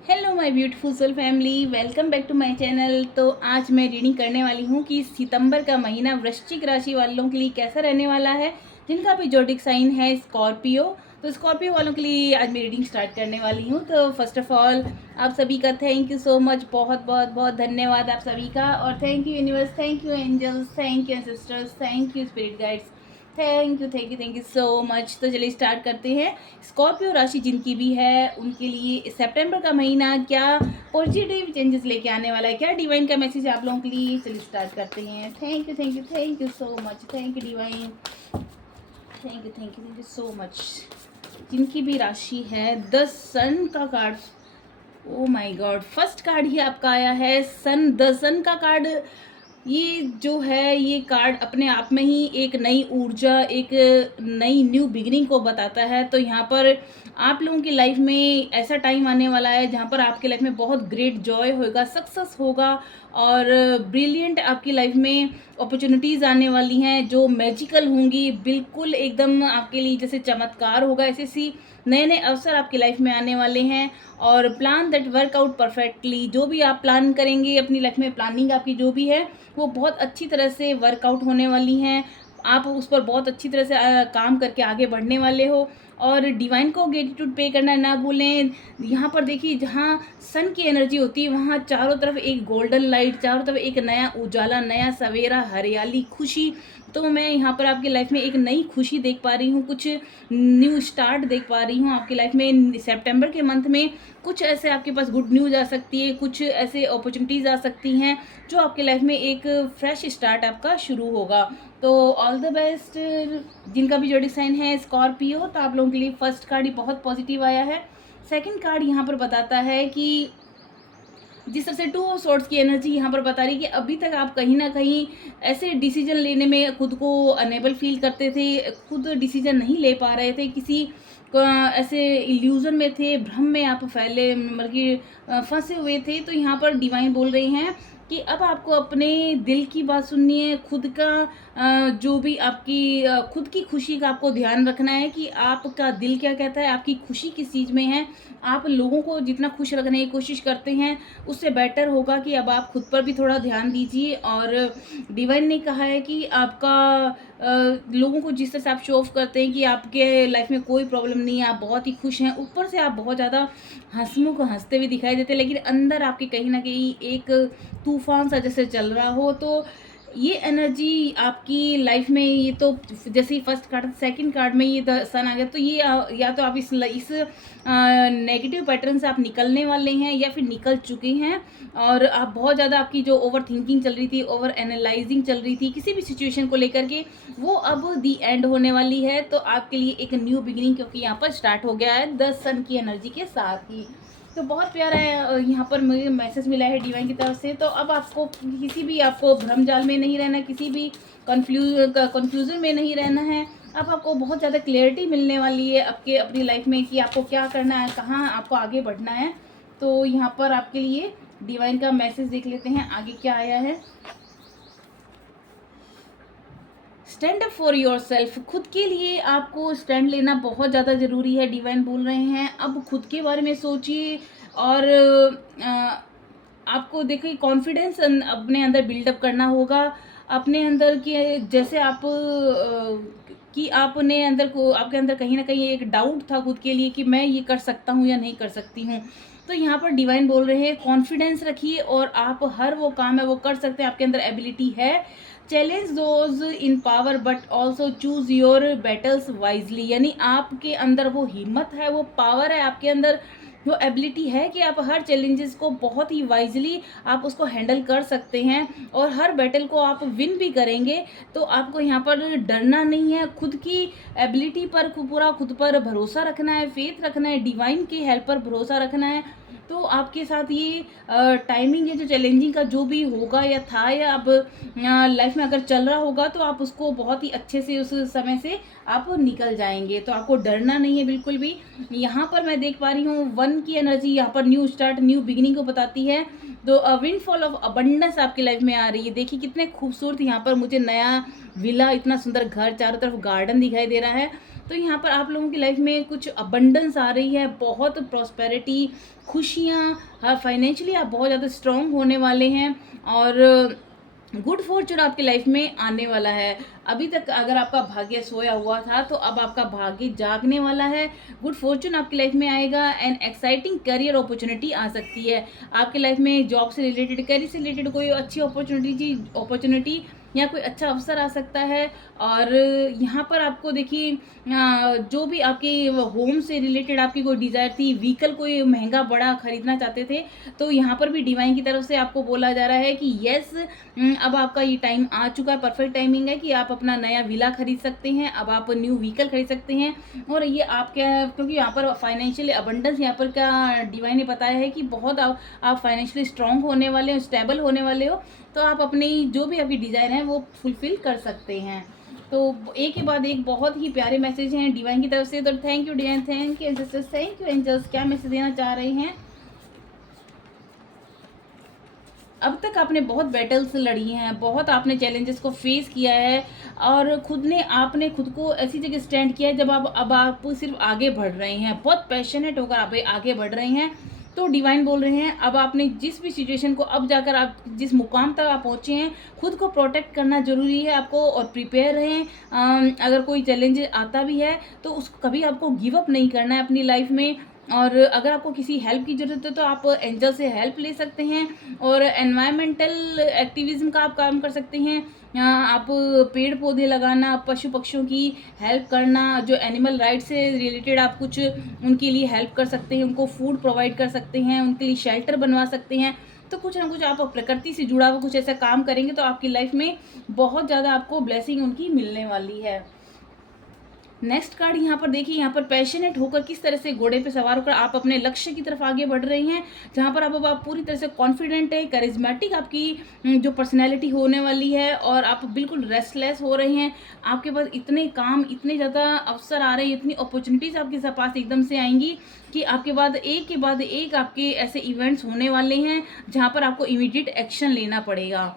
Hello my beautiful soul family, welcome back to my channel. तो आज मैं reading करने वाली हूँ कि सितंबर का महीना वृश्चिक राशि वालों के लिए कैसा रहने वाला है, जिनका भी जोडिक साइन है स्कॉर्पियो। तो स्कॉर्पियो वालों के लिए आज मैं रीडिंग स्टार्ट करने वाली हूँ। तो फर्स्ट ऑफ ऑल आप सभी का थैंक यू सो मच, बहुत बहुत बहुत धन्यवाद आप सभी का। और thank you universe, thank you angels, thank you sisters, thank you spirit guides, thank you so much. तो चलिए स्टार्ट करते हैं। स्कॉर्पियो राशि जिनकी भी है उनके लिए सितंबर का महीना क्या पॉजिटिव चेंजेस लेके आने वाला है, क्या डिवाइन का मैसेज आप लोगों के लिए। चलिए स्टार्ट करते हैं। Thank you so much, thank you divine, thank you so much. जिनकी भी राशि है द सन का card, oh my God, first card ही आपका आया है सन। द सन का कार्ड ये जो है, ये कार्ड अपने आप में ही एक नई ऊर्जा, एक नई न्यू बिगिनिंग को बताता है। तो यहाँ पर आप लोगों की लाइफ में ऐसा टाइम आने वाला है जहाँ पर आपके लाइफ में बहुत ग्रेट जॉय होगा, सक्सेस होगा और ब्रिलियंट आपकी लाइफ में अपॉर्चुनिटीज़ आने वाली हैं जो मैजिकल होंगी, बिल्कुल एकदम आपके लिए जैसे चमत्कार होगा। ऐसे सी नए नए अवसर आपकी लाइफ में आने वाले हैं और plan that work out perfectly. जो भी आप प्लान करेंगे अपनी लाइफ में, प्लानिंग आपकी जो भी है वो बहुत अच्छी तरह से वर्कआउट होने वाली हैं। आप उस पर बहुत अच्छी तरह से काम करके आगे बढ़ने वाले हो और डिवाइन को ग्रेटिट्यूड पे करना ना भूलें। यहाँ पर देखिए, जहाँ सन की एनर्जी होती है वहाँ चारों तरफ एक गोल्डन लाइट, चारों तरफ एक नया उजाला, नया सवेरा, हरियाली, खुशी। तो मैं यहाँ पर आपकी लाइफ में एक नई खुशी देख पा रही हूँ, कुछ न्यू स्टार्ट देख पा रही हूँ आपकी लाइफ में। सितंबर के मंथ में कुछ ऐसे आपके पास गुड न्यूज़ आ सकती है, कुछ ऐसे अपॉर्चुनिटीज़ आ सकती हैं जो आपके लाइफ में एक फ्रेश स्टार्ट आपका शुरू होगा। तो ऑल द बेस्ट। जिनका भी जोडिक साइन है स्कॉर्पियो, तो आप लोगों के लिए फर्स्ट कार्ड ही बहुत पॉजिटिव आया है। सेकंड कार्ड यहाँ पर बताता है कि जिस तरह से टू ऑफ सोर्ड्स की एनर्जी यहाँ पर बता रही है कि अभी तक आप कहीं ना कहीं ऐसे डिसीजन लेने में खुद को अनेबल फील करते थे, खुद डिसीजन नहीं ले पा रहे थे, किसी ऐसे इल्यूजन में थे, भ्रम में आप फैले, मतलब कि फंसे हुए थे। तो यहाँ पर डिवाइन बोल रहे हैं कि अब आपको अपने दिल की बात सुननी है, खुद का जो भी आपकी खुद की खुशी का आपको ध्यान रखना है कि आपका दिल क्या कहता है, आपकी खुशी किस चीज़ में है। आप लोगों को जितना खुश रखने की कोशिश करते हैं उससे बेटर होगा कि अब आप खुद पर भी थोड़ा ध्यान दीजिए। और डिवाइन ने कहा है कि आपका लोगों को जिस तरह से आप शो ऑफ करते हैं कि आपके लाइफ में कोई प्रॉब्लम नहीं है, आप बहुत ही खुश हैं, ऊपर से आप बहुत ज़्यादा हंसमुख हंसते हुए दिखाई देते हैं, लेकिन अंदर आपके कहीं ना कहीं एक तूफान सा जैसे चल रहा हो। तो ये एनर्जी आपकी लाइफ में, ये तो जैसे ही फर्स्ट कार्ड सेकंड कार्ड में ये सन आ गया, तो ये या तो आप इस नेगेटिव पैटर्न से आप निकलने वाले हैं या फिर निकल चुके हैं। और आप बहुत ज़्यादा, आपकी जो ओवर थिंकिंग चल रही थी, ओवर एनालाइजिंग चल रही थी किसी भी सिचुएशन को लेकर के, वो अब दी एंड होने वाली है। तो आपके लिए एक न्यू बिगिनिंग क्योंकि यहाँ पर स्टार्ट हो गया है द सन की एनर्जी के साथ ही। तो बहुत प्यारा है, यहाँ पर मुझे मैसेज मिला है डिवाइन की तरफ से। तो अब आपको किसी भी, आपको भ्रम जाल में नहीं रहना, किसी भी कंफ्यूजन में नहीं रहना है। अब आपको बहुत ज़्यादा क्लियरिटी मिलने वाली है आपके अपनी लाइफ में कि आपको क्या करना है, कहाँ आपको आगे बढ़ना है। तो यहाँ पर आपके लिए डिवाइन का मैसेज देख लेते हैं आगे क्या आया है। Stand up for your self, खुद के लिए आपको स्टैंड लेना बहुत ज़्यादा ज़रूरी है। डिवाइन बोल रहे हैं अब खुद के बारे में सोचिए और आपको देखिए कॉन्फिडेंस अपने अंदर बिल्डअप करना होगा। अपने अंदर के जैसे आप कि आपने अंदर को, आपके अंदर कहीं ना कहीं एक डाउट था खुद के लिए कि मैं ये कर सकता हूँ या नहीं कर सकती हूँ। तो यहाँ पर डिवाइन बोल रहे हैं कॉन्फिडेंस रखिए और आप हर वो काम है वो कर सकते हैं, आपके अंदर एबिलिटी है। Challenge those in power but also choose your battles wisely, यानी आपके अंदर वो हिम्मत है, वो पावर है, आपके अंदर वो एबिलिटी है कि आप हर चैलेंजेस को बहुत ही वाइजली आप उसको हैंडल कर सकते हैं और हर बैटल को आप विन भी करेंगे। तो आपको यहाँ पर डरना नहीं है, खुद की एबिलिटी पर पूरा खुद पर भरोसा रखना है, फेथ रखना है, डिवाइन की हेल्प पर भरोसा रखना है। तो आपके साथ ये टाइमिंग है जो चैलेंजिंग का जो भी होगा या था या अब लाइफ में अगर चल रहा होगा, तो आप उसको बहुत ही अच्छे से उस समय से आप निकल जाएंगे। तो आपको डरना नहीं है बिल्कुल भी। यहाँ पर मैं देख पा रही हूँ वन की एनर्जी यहाँ पर न्यू स्टार्ट, न्यू बिगिनिंग को बताती है। तो विंडफॉल ऑफ अबंडेंस आपकी लाइफ में आ रही है। देखिए कितने खूबसूरत यहाँ पर मुझे नया विला, इतना सुंदर घर, चारों तरफ गार्डन दिखाई दे रहा है। तो यहाँ पर आप लोगों की लाइफ में कुछ अबंडेंस आ रही है, बहुत प्रॉस्पेरिटी, खुशियाँ, फाइनेंशियली आप बहुत ज़्यादा स्ट्रॉन्ग होने वाले हैं और गुड फॉर्चून आपकी लाइफ में आने वाला है। अभी तक अगर आपका भाग्य सोया हुआ था तो अब आपका भाग्य जागने वाला है। गुड फॉर्चून आपकी लाइफ में आएगा एंड एक्साइटिंग करियर अपॉर्चुनिटी आ सकती है। आपकी लाइफ में जॉब से रिलेटेड, करियर से रिलेटेड कोई अच्छी अपॉर्चुनिटी या कोई अच्छा अवसर आ सकता है। और यहाँ पर आपको देखिए जो भी आपकी होम से रिलेटेड आपकी कोई डिज़ायर थी, व्हीकल कोई महंगा बड़ा खरीदना चाहते थे, तो यहाँ पर भी डिवाइन की तरफ से आपको बोला जा रहा है कि यस, अब आपका ये टाइम आ चुका है, परफेक्ट टाइमिंग है कि आप अपना नया विला खरीद सकते हैं, अब आप न्यू व्हीकल खरीद सकते हैं। और ये आपके, क्योंकि यहाँ पर फाइनेंशियल अबंडेंस यहाँ पर का डिवाइन ने बताया है कि बहुत आप फाइनेंशियली स्ट्रांग होने वाले हो, स्टेबल होने वाले हो, तो आप अपनी जो भी आपकी डिज़ायर हैं वो फुलफिल कर सकते हैं। तो एक के बाद एक बहुत ही प्यारे मैसेज हैं डिवाइन की तरफ से। तो thank you divine, thank you angels, thank you angels. क्या मैसेज देना चाह रहे हैं? अब तक आपने बहुत बैटल्स लड़ी हैं, बहुत आपने चैलेंजेस को फेस किया है और आपने खुद को ऐसी जगह स्टैंड किया है जब अब आप सिर्फ आगे बढ़ रहे हैं, बहुत पैशनेट होकर आप आगे बढ़ रहे हैं। तो डिवाइन बोल रहे हैं अब आपने जिस भी सिचुएशन को, अब जाकर आप जिस मुकाम तक आप पहुँचे हैं, खुद को प्रोटेक्ट करना ज़रूरी है आपको और प्रिपेयर रहें। अगर कोई चैलेंज आता भी है तो उसको कभी आपको गिव अप नहीं करना है अपनी लाइफ में। और अगर आपको किसी हेल्प की ज़रूरत है तो आप एंजल से हेल्प ले सकते हैं और एनवायरमेंटल एक्टिविज़म का आप काम कर सकते हैं। आप पेड़ पौधे लगाना, पशु पक्षियों की हेल्प करना, जो एनिमल राइट्स से रिलेटेड आप कुछ उनके लिए हेल्प कर सकते हैं, उनको फूड प्रोवाइड कर सकते हैं, उनके लिए शेल्टर बनवा सकते हैं। तो कुछ ना कुछ आप प्रकृति से जुड़ा हुआ कुछ ऐसा काम करेंगे तो आपकी लाइफ में बहुत ज़्यादा आपको ब्लेसिंग उनकी मिलने वाली है। नेक्स्ट कार्ड यहाँ पर देखिए, यहाँ पर पैशनेट होकर किस तरह से घोड़े पे सवार होकर आप अपने लक्ष्य की तरफ आगे बढ़ रहे हैं, जहाँ पर अब आप पूरी तरह से कॉन्फिडेंट है, करिज्मेटिक आपकी जो पर्सनैलिटी होने वाली है और आप बिल्कुल रेस्टलेस हो रहे हैं। आपके पास इतने काम, इतने ज़्यादा अवसर आ रहे हैं, इतनी अपॉर्चुनिटीज़ आपके पास एकदम से आएंगी कि आपके बाद एक आपके ऐसे इवेंट्स होने वाले हैं जहाँ पर आपको इमीडिएट एक्शन लेना पड़ेगा।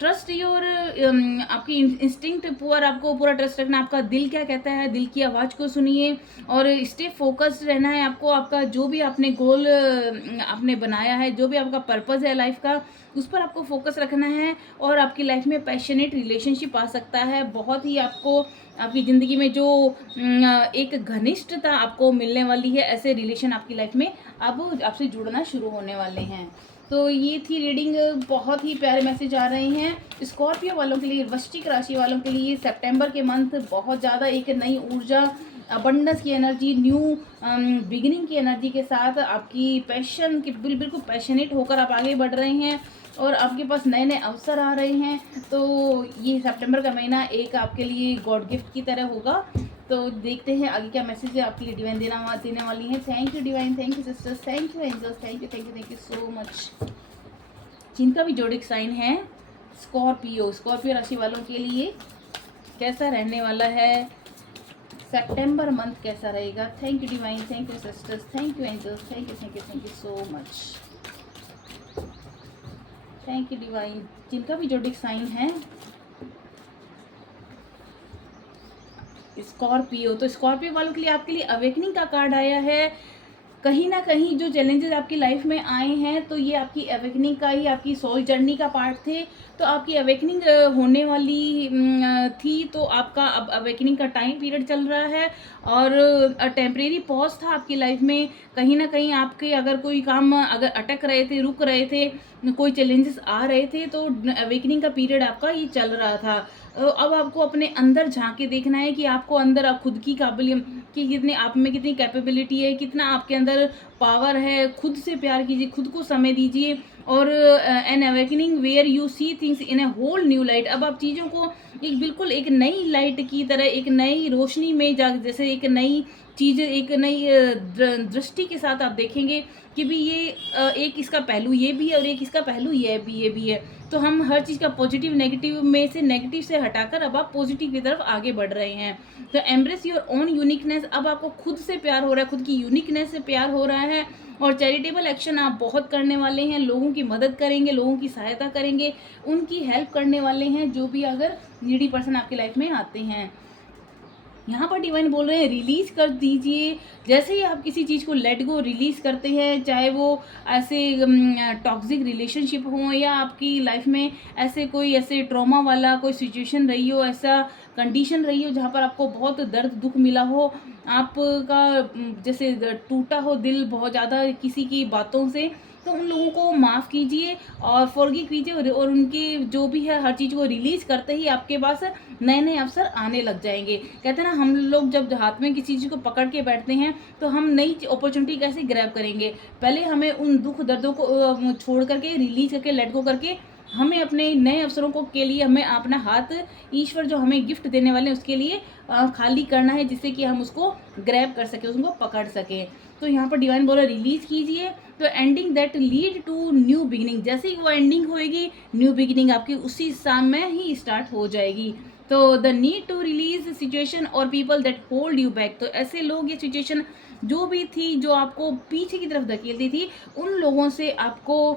ट्रस्ट योर, आपकी इंस्टिंक्ट पर आपको पूरा ट्रस्ट रखना, आपका दिल क्या कहता है, दिल की आवाज़ को सुनिए और स्टे फोकस्ड रहना है आपको। आपका जो भी आपने गोल आपने बनाया है, जो भी आपका पर्पज़ है लाइफ का, उस पर आपको फोकस रखना है और आपकी लाइफ में पैशनेट रिलेशनशिप आ सकता है। बहुत ही आपको आपकी ज़िंदगी में जो एक घनिष्ठता आपको मिलने वाली है, ऐसे रिलेशन आपकी लाइफ में अब आपसे जुड़ना शुरू होने वाले हैं। तो ये थी रीडिंग, बहुत ही प्यारे मैसेज आ रहे हैं स्कॉर्पियो वालों के लिए, वृश्चिक राशि वालों के लिए। सितंबर के मंथ बहुत ज़्यादा एक नई ऊर्जा, अबंडेंस की एनर्जी, न्यू बिगिनिंग की एनर्जी के साथ आपकी पैशन की बिल्कुल पैशनेट होकर आप आगे बढ़ रहे हैं और आपके पास नए नए अवसर आ रहे हैं। तो ये सितंबर का महीना एक आपके लिए गॉड गिफ्ट की तरह होगा। तो देखते हैं आगे क्या मैसेज है आपके लिए डिवाइन देने वाली है। Thank you divine, thank you sisters, thank you angels, thank you so much. जिनका भी जोडिक साइन है स्कॉर्पियो राशि वालों के लिए कैसा रहने वाला है, सितंबर मंथ कैसा रहेगा। Thank you divine, thank you sisters, thank you angels, thank you so much. Thank you divine. जिनका भी जोडिक साइन है स्कॉर्पियो, तो स्कॉर्पियो वालों के लिए आपके लिए अवेकनिंग का कार्ड आया है। कहीं ना कहीं जो चैलेंजेस आपकी लाइफ में आए हैं तो ये आपकी अवेकनिंग का ही, आपकी सोल जर्नी का पार्ट थे। तो आपकी अवेकनिंग होने वाली थी, तो आपका अब अवेकनिंग का टाइम पीरियड चल रहा है और टेम्परेरी पॉज था आपकी लाइफ में। कहीं ना कहीं आपके अगर कोई काम अगर अटक रहे थे, रुक रहे थे, कोई चैलेंजेस आ रहे थे, तो अवेकनिंग का पीरियड आपका ये चल रहा था। अब आपको अपने अंदर झांक के देखना है कि आपको अंदर आप खुद की काबिलियत कि कितने आप में कितनी कैपेबिलिटी है, कितना आपके अंदर पावर है। खुद से प्यार कीजिए, खुद को समय दीजिए और an awakening where you see things in a whole new light. अब आप चीज़ों को बिल्कुल एक नई लाइट की तरह, एक नई रोशनी में जैसे एक नई चीज़, एक नई दृष्टि के साथ आप देखेंगे कि भी ये एक इसका पहलू ये भी है और एक इसका पहलू ये भी है। तो हम हर चीज़ का पॉजिटिव नेगेटिव से हटाकर अब आप पॉजिटिव की तरफ आगे बढ़ रहे हैं। तो एम्ब्रेस योर ओन यूनिकनेस, अब आपको खुद से प्यार हो रहा है, खुद की यूनिकनेस से प्यार हो रहा है और चैरिटेबल एक्शन आप बहुत करने वाले हैं। लोगों की मदद करेंगे, लोगों की सहायता करेंगे, उनकी हेल्प करने वाले हैं जो भी अगर नीडी पर्सन आपकी लाइफ में आते हैं। यहाँ पर डिवाइन बोल रहे हैं रिलीज कर दीजिए। जैसे ही आप किसी चीज़ को लेट गो रिलीज करते हैं, चाहे वो ऐसे टॉक्सिक रिलेशनशिप हो या आपकी लाइफ में ऐसे कोई ऐसे ट्रॉमा वाला कोई सिचुएशन रही हो, ऐसा कंडीशन रही हो जहाँ पर आपको बहुत दर्द दुख मिला हो, आपका जैसे टूटा हो दिल बहुत ज़्यादा किसी की बातों से, तो उन लोगों को माफ़ कीजिए और फॉरगिव कीजिए और उनके जो भी है हर चीज़ को रिलीज़ करते ही आपके पास नए नए अवसर आने लग जाएंगे। कहते हैं ना, हम लोग जब हाथ में किसी चीज़ को पकड़ के बैठते हैं तो हम नई अपॉर्चुनिटी कैसे ग्रैब करेंगे। पहले हमें उन दुख दर्दों को छोड़ करके रिलीज करके लेट गो करके हमें अपने नए अवसरों को के लिए हमें अपना हाथ ईश्वर जो हमें गिफ्ट देने वाले हैं उसके लिए खाली करना है, जिससे कि हम उसको ग्रैब कर सकें, उसको पकड़ सकें। तो यहाँ पर डिवाइन बोला रिलीज कीजिए। तो ending that lead to new beginning, जैसे ही वो एंडिंग होएगी न्यू बिगिनिंग आपकी उसी समय ही स्टार्ट हो जाएगी। तो the need to release situation और people that hold you back, तो ऐसे लोग ये सिचुएशन जो भी थी जो आपको पीछे की तरफ धकेलती थी उन लोगों से आपको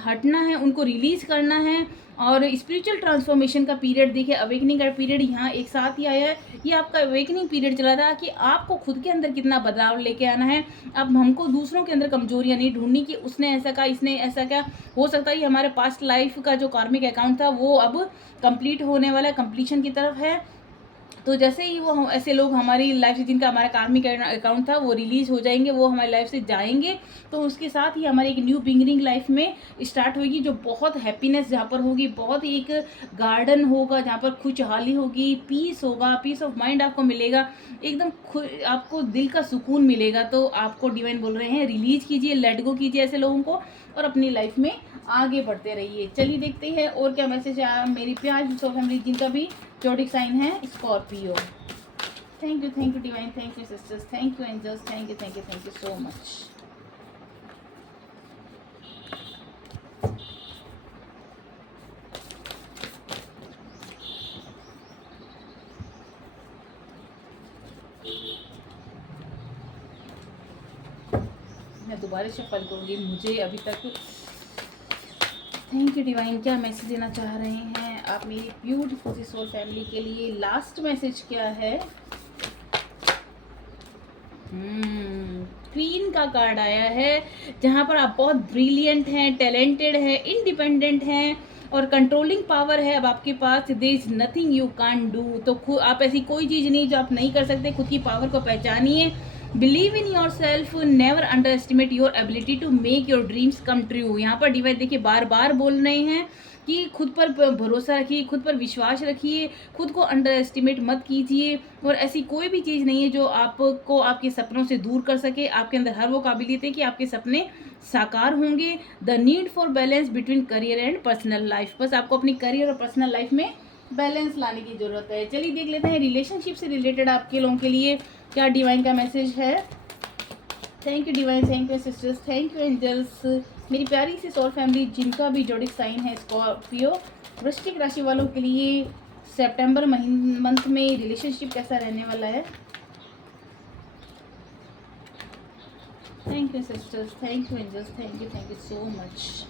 हटना है, उनको रिलीज करना है। और स्पिरिचुअल ट्रांसफॉर्मेशन का पीरियड देखिए, अवेकनिंग का पीरियड यहाँ एक साथ ही आया है। ये आपका अवेकनिंग पीरियड चला था कि आपको खुद के अंदर कितना बदलाव लेके आना है। अब हमको दूसरों के अंदर कमजोरियां नहीं ढूंढनी कि उसने ऐसा कहा, इसने ऐसा क्या। हो सकता है ये हमारे पास्ट लाइफ का जो कार्मिक अकाउंट था वो अब कंप्लीट होने वाला है, कंप्लीशन की तरफ है। तो जैसे ही वो ऐसे लोग हमारी लाइफ से जिनका हमारा कार्मिक अकाउंट था वो रिलीज हो जाएंगे, वो हमारी लाइफ से जाएंगे, तो उसके साथ ही हमारी एक न्यू बिगिनिंग लाइफ में स्टार्ट होगी, जो बहुत हैप्पीनेस जहाँ पर होगी, बहुत ही एक गार्डन होगा जहाँ पर खुशहाली होगी, पीस होगा, पीस ऑफ माइंड आपको मिलेगा, एकदम आपको दिल का सुकून मिलेगा। तो आपको डिवाइन बोल रहे हैं रिलीज कीजिए, लेट गो कीजिए ऐसे लोगों को और अपनी लाइफ में आगे बढ़ते रहिए। चलिए देखते हैं और क्या मैसेज आया मेरी प्यार फैमिली जिनका भी जोडिक साइन है Scorpio. Thank you divine, thank you sisters, thank you angels, thank you so much. मैं दोबारा शफल करूँगी, मुझे अभी तक। थैंक यू डिवाइन, क्या मैसेज देना चाह रहे हैं आप मेरी ब्यूटीफुल सी सोल फैमिली के लिए? लास्ट मैसेज क्या है? क्वीन का कार्ड आया है, जहाँ पर आप बहुत ब्रिलियंट हैं, टैलेंटेड हैं, इंडिपेंडेंट हैं और कंट्रोलिंग पावर है अब आपके पास। There is nothing you can't do, तो आप ऐसी कोई चीज़ नहीं जो आप नहीं कर सकते। खुद की पावर को पहचानिए, believe in yourself, never underestimate your ability to make your dreams come true. यहाँ पर डिवाइन देखिए बार बार बोल रहे हैं कि खुद पर भरोसा रखिए, खुद पर विश्वास रखिए, खुद को अंडर एस्टिमेट मत कीजिए और ऐसी कोई भी चीज़ नहीं है जो आपको आपके सपनों से दूर कर सके। आपके अंदर हर वो काबिलियत है कि आपके सपने साकार होंगे। The need for balance between career and personal life, बस आपको अपनी करियर और पर्सनल लाइफ में बैलेंस लाने की ज़रूरत है। चलिए देख लेते हैं रिलेशनशिप से रिलेटेड आपके लोगों के लिए क्या डिवाइन का मैसेज है। Thank you divine, thank you sisters, thank you angels. मेरी प्यारी सी सोल फैमिली जिनका भी जोडिक साइन है स्कॉर्पियो, वृश्चिक राशि वालों के लिए सितंबर मंथ में रिलेशनशिप कैसा रहने वाला है? Thank you sisters, thank you angels, thank you so much.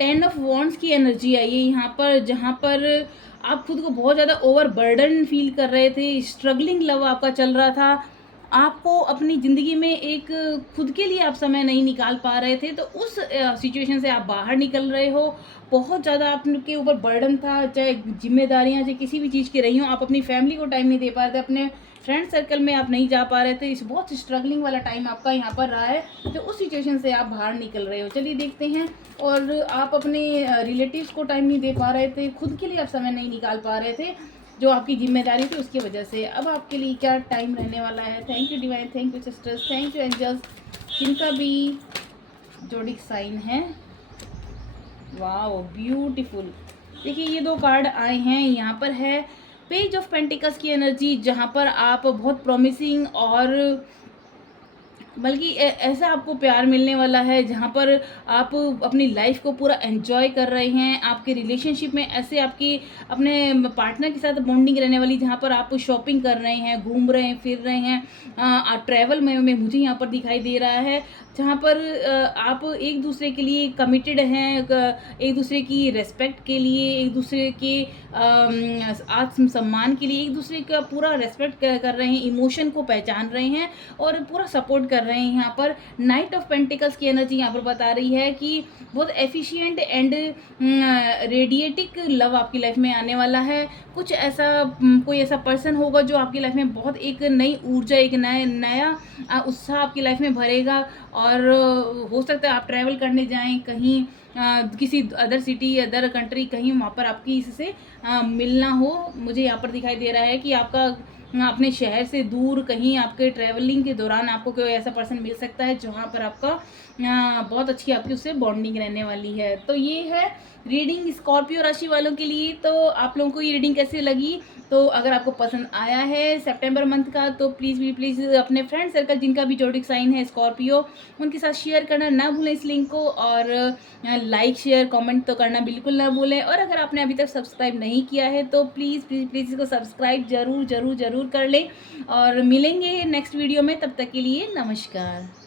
10 of wands की एनर्जी आई है यहाँ पर, जहाँ पर आप खुद को बहुत ज़्यादा ओवर बर्डन फील कर रहे थे, स्ट्रगलिंग लव आपका चल रहा था, आपको अपनी ज़िंदगी में एक खुद के लिए आप समय नहीं निकाल पा रहे थे, तो उस सिचुएशन से आप बाहर निकल रहे हो। बहुत ज़्यादा आपके ऊपर बर्डन था, चाहे जिम्मेदारियाँ चाहे किसी भी चीज़ की रही हो, आप अपनी फैमिली को टाइम नहीं दे पा रहे थे, अपने फ्रेंड सर्कल में आप नहीं जा पा रहे थे। इस बहुत स्ट्रगलिंग वाला टाइम आपका यहाँ पर रहा है, तो उस सिचुएशन से आप बाहर निकल रहे हो। चलिए देखते हैं। और आप अपने रिलेटिव्स को टाइम नहीं दे पा रहे थे, खुद के लिए आप समय नहीं निकाल पा रहे थे, जो आपकी जिम्मेदारी थी उसकी वजह से। अब आपके लिए क्या टाइम रहने वाला है? Thank you divine, thank you sisters, thank you angels, जिनका भी जोडिक साइन है। Wow beautiful. देखिए ये दो कार्ड आए हैं, यहाँ पर है पेज ऑफ पेंटिकल्स की एनर्जी, जहाँ पर आप बहुत प्रॉमिसिंग और बल्कि ऐसा आपको प्यार मिलने वाला है जहाँ पर आप अपनी लाइफ को पूरा एंजॉय कर रहे हैं। आपके रिलेशनशिप में ऐसे आपकी अपने पार्टनर के साथ बॉन्डिंग रहने वाली, जहाँ पर आप शॉपिंग कर रहे हैं, घूम रहे हैं, फिर रहे हैं। ट्रैवल में मुझे यहाँ पर दिखाई दे रहा है जहाँ पर आप एक दूसरे के लिए कमिटेड हैं, एक दूसरे की रिस्पेक्ट के लिए, एक दूसरे के आत्म सम्मान के लिए एक दूसरे का पूरा रेस्पेक्ट कर रहे हैं, इमोशन को पहचान रहे हैं और पूरा सपोर्ट कर रहे हैं। यहाँ पर नाइट ऑफ पेंटिकल्स की एनर्जी यहाँ पर बता रही है कि बहुत एफिशिएंट एंड रेडिएटिक लव आपकी लाइफ में आने वाला है। कुछ ऐसा कोई ऐसा पर्सन होगा जो आपकी लाइफ में बहुत एक नई ऊर्जा, एक नया उत्साह आपकी लाइफ में भरेगा। और हो सकता है आप ट्रैवल करने जाएं कहीं, किसी अदर सिटी, अदर कंट्री, कहीं वहाँ पर आपकी इससे मिलना हो। मुझे यहाँ पर दिखाई दे रहा है कि आपका अपने शहर से दूर कहीं आपके ट्रैवलिंग के दौरान आपको कोई ऐसा पर्सन मिल सकता है जहाँ पर आपका बहुत अच्छी आपकी उससे बॉन्डिंग रहने वाली है। तो ये है रीडिंग स्कॉर्पियो राशि वालों के लिए। तो आप लोगों को ये रीडिंग कैसे लगी? तो अगर आपको पसंद आया है सितंबर मंथ का तो प्लीज़ अपने फ्रेंड सर्कल जिनका भी जोडिक साइन है स्कॉर्पियो, उनके साथ शेयर करना ना भूलें इस लिंक को। और लाइक शेयर कमेंट तो करना बिल्कुल ना भूलें। और अगर आपने अभी तक सब्सक्राइब नहीं किया है तो प्लीज़ इसको सब्सक्राइब ज़रूर कर लें। और मिलेंगे नेक्स्ट वीडियो में, तब तक के लिए नमस्कार।